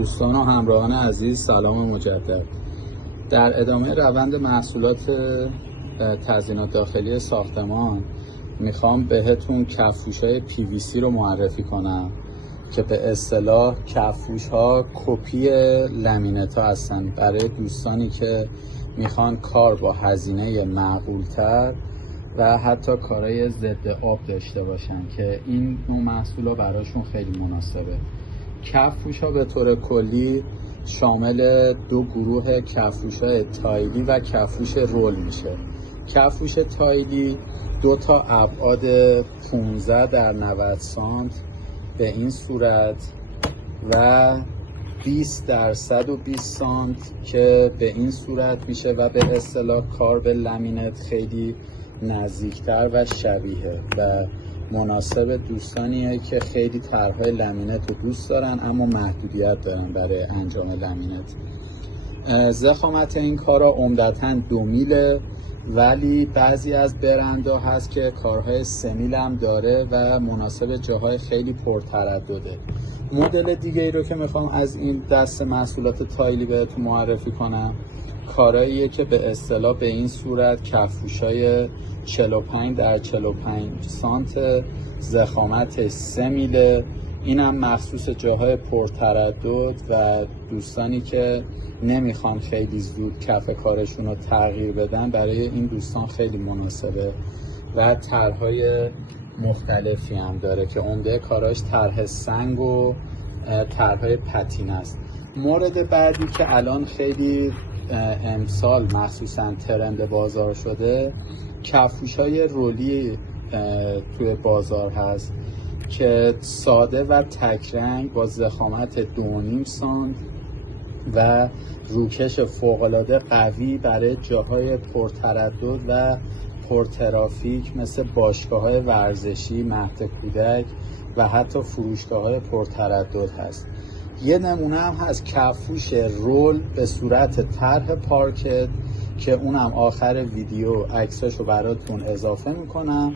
دوستان و همراهان عزیز، سلام مجدد. در ادامه روند محصولات تزیینات داخلی ساختمان میخوام بهتون کفوش‌های PVC رو معرفی کنم که به اصطلاح کفوش‌ها کپی لامینت ها هستن برای دوستانی که میخوان کار با هزینه معقول‌تر و حتی کارهای ضد آب داشته باشن که این نوع محصولا براشون خیلی مناسبه. کفوش‌ها به طور کلی شامل دو گروه کفوش‌های تایلی و کفوش رول میشه. کفوش تایلی دو تا ابعاد 15 در 90 سانت به این صورت و 20 در 120 سانت که به این صورت میشه و به اصطلاح کار به لامینت خیلی نزدیکتر و شبیه و مناسب دوستانیه که خیلی طرح‌های لامینت رو دوست دارن اما محدودیت دارن برای انجام لامینت. ضخامت این کارا عمدتاً 2 میله، ولی بعضی از برندها هست که کارهای 3 میل هم داره و مناسب جاهای خیلی پرتردده. مدل دیگه ای رو که میخوام از این دست محصولات تایلی بهتون معرفی کنم کارهاییه که به اصطلاح به این صورت کفوشای 45 در 45 سانت، ضخامت 3 میله. این هم مخصوص جاهای پرتردد و دوستانی که نمیخوان خیلی زود کف کارشون رو تغییر بدن، برای این دوستان خیلی مناسبه و طرح‌های مختلفی هم داره که عمده کاراش طرح سنگ و طرح‌های پتین است. مورد بعدی که الان خیلی امسال مخصوصا ترند بازار شده کفوش‌های رولی توی بازار هست که ساده و تک رنگ با ضخامت 2.5 سانت و روکش فوق‌العاده قوی برای جاهای پرتردد و پرترافیک مثل باشگاه‌های ورزشی، مهد کودک و حتی فروشگاه‌های پرتردد هست. یه نمونه هم هست کفوش رول به صورت طرح پارکت که اونم آخر ویدیو عکساشو براتون اضافه میکنم.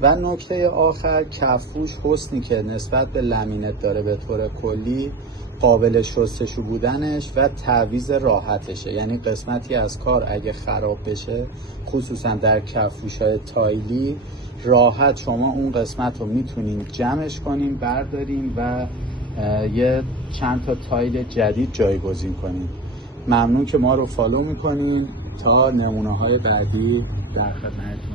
و نکته آخر کفوش حسنی که نسبت به لامینت داره به طور کلی قابل شستشو بودنش و تعویض راحتشه، یعنی قسمتی از کار اگه خراب بشه خصوصا در کفوش‌های تایلی راحت شما اون قسمت رو میتونین جمعش کنین، بردارین و یه چند تا تایل جدید جایگزین کنین. ممنون که ما رو فالو میکنین. تا نمونه های بعدی در خدمتتون.